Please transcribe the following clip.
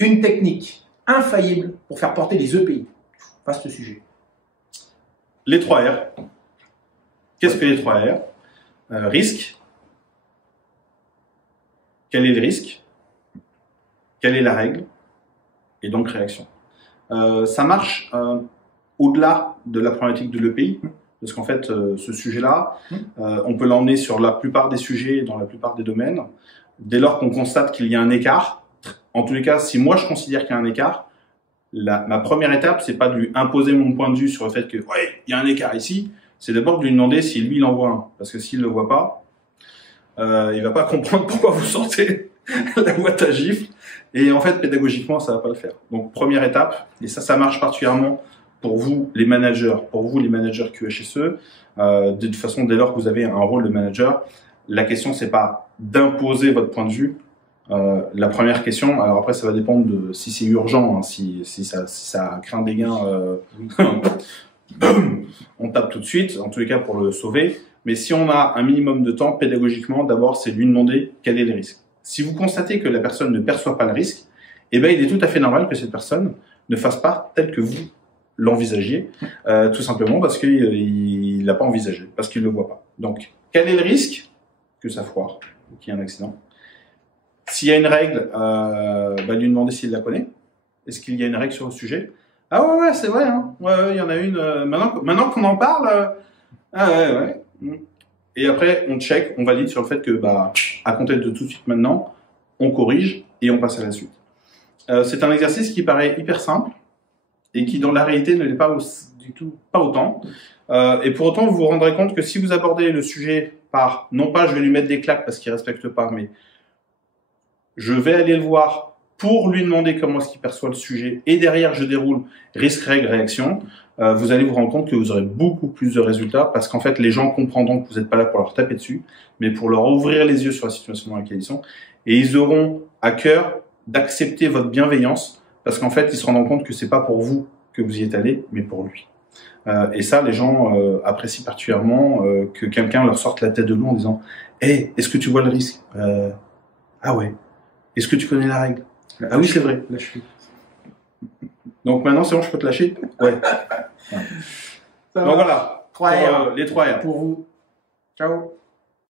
une technique infaillible pour faire porter les EPI. Vaste sujet. Les 3 R. Qu'est-ce que les 3 R? Risque. Quel est le risque? Quelle est la règle? Et donc réaction. Ça marche au-delà de la problématique de l'EPI, parce qu'en fait, ce sujet-là, on peut l'emmener sur la plupart des sujets, dans la plupart des domaines. Dès lors qu'on constate qu'il y a un écart, en tous les cas, si moi je considère qu'il y a un écart, ma première étape, c'est pas de lui imposer mon point de vue sur le fait que ouais, il y a un écart ici, c'est d'abord de lui demander si lui il en voit un, parce que s'il le voit pas, il va pas comprendre pourquoi vous sortez la boîte à gifles, et en fait pédagogiquement ça va pas le faire. Donc première étape, et ça marche particulièrement pour vous les managers, QHSE, de toute façon dès lors que vous avez un rôle de manager, la question c'est pas d'imposer votre point de vue. La première question, alors après ça va dépendre de si c'est urgent, hein, si ça craint des gains, on tape tout de suite, en tous les cas pour le sauver. Mais si on a un minimum de temps, pédagogiquement, d'abord c'est lui demander quel est le risque. Si vous constatez que la personne ne perçoit pas le risque, eh ben il est tout à fait normal que cette personne ne fasse pas tel que vous l'envisagiez, tout simplement parce qu'il l'a pas envisagé, parce qu'il le voit pas. Donc quel est le risque que ça foire, qu'il y ait un accident? S'il y a une règle, lui demander s'il la connaît. Est-ce qu'il y a une règle sur le sujet? Ah ouais, c'est vrai, hein. Ouais, il y en a une. Maintenant qu'on en parle, ouais. Et après, on check, on valide sur le fait que, à compter de tout de suite maintenant, on corrige et on passe à la suite. C'est un exercice qui paraît hyper simple et qui, dans la réalité, ne l'est pas du tout, pas autant. Et pour autant, vous vous rendrez compte que si vous abordez le sujet par, non pas je vais lui mettre des claques parce qu'il respecte pas, mais je vais aller le voir pour lui demander comment est-ce qu'il perçoit le sujet et derrière je déroule risque, règle, réaction, vous allez vous rendre compte que vous aurez beaucoup plus de résultats parce qu'en fait les gens comprendront que vous n'êtes pas là pour leur taper dessus, mais pour leur ouvrir les yeux sur la situation dans laquelle ils sont et ils auront à cœur d'accepter votre bienveillance parce qu'en fait ils se rendront compte que c'est pas pour vous que vous y êtes allé, mais pour lui. Et ça, les gens apprécient particulièrement que quelqu'un leur sorte la tête de l'eau en disant « Hey, est-ce que tu vois le risque ?»« Ah ouais. Est-ce que tu connais la règle ?»« Ah oui, c'est vrai. » Donc maintenant, c'est bon, je peux te lâcher? Ouais. Donc voilà, les 3 R pour vous. Ciao.